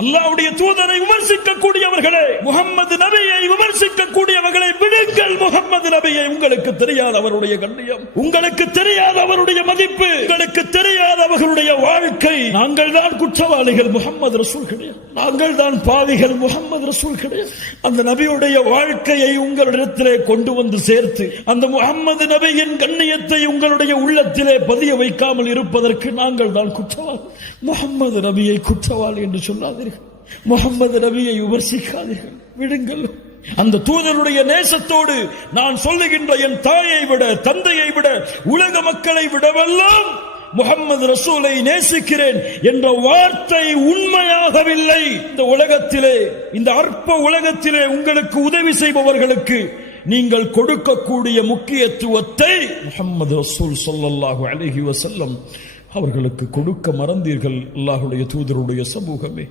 அல்லாஹ்வுடைய தூதரை விமர்சிக்கக்கூடியவர்களே, முகம்மது நபியை விமர்சிக்கக்கூடியவர்களை விடுங்கள். முகம்மது நபியை உங்களுக்கு தெரியாத அவருடைய கண்ணியம், உங்களுக்கு தெரியாத அவருடைய மதிப்பு, உங்களுக்கு தெரியாத அவர்களுடைய வாழ்க்கை. நாங்கள் தான் குற்றவாளிகள், முகம்மது ரசூல் கிடையாது. நாங்கள் தான் பாவிகள், முகம்மது ரசூல் கிடையாது. அந்த நபியுடைய வாழ்க்கையை உங்களிடத்திலே கொண்டு வந்து சேர்த்து அந்த முகம்மது நபியின் கண்ணியத்தை உங்களுடைய உள்ளத்திலே பதிய வைக்காமல் இருப்பதற்கு நாங்கள் தான் குற்றவாளி. முகம்மது நபியை குற்றவாளி என்று சொல்லாதீர்கள், முகம்மது நபியை விமர்சிக்காதீர்கள், விடுங்கள். அந்த தூதருடைய நேசத்தோடு நான் சொல்லுகின்ற என் தாயை விட, தந்தையை விட, உலக மக்களை விடவெல்லாம் முகம்மது ரசூலை நேசிக்கிறேன் என்ற வார்த்தை உண்மையாகவில்லை. இந்த உலகத்திலே, இந்த அற்ப உலகத்திலே உங்களுக்கு உதவி செய்பவர்களுக்கு நீங்கள் கொடுக்கக்கூடிய முக்கியத்துவத்தை முஹம்மது ரசூல் ஸல்லல்லாஹு அலைஹி வஸல்லம் அவர்களுக்கு கொடுக்க மறந்தீர்கள். அல்லாஹ்வுடைய தூதருடைய சமூகமே.